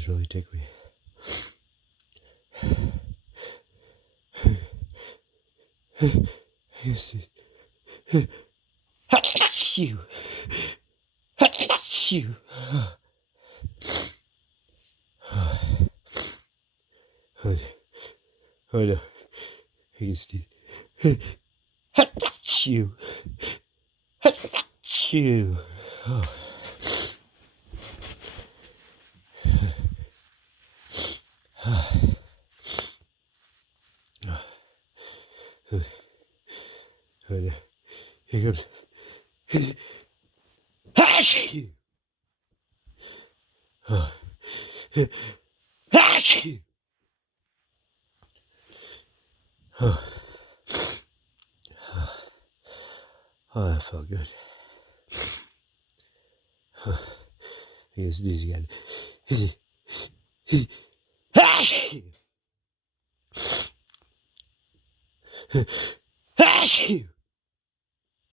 is really tickly. Yes, Achoo! Achoo! Oh no, I can sneeze. Achoo! Achoo! Oh. Oh no, here comes. Achoo! Oh. Achoo! Oh. Oh, that felt good. I can sneeze again. Achoo! Achoo!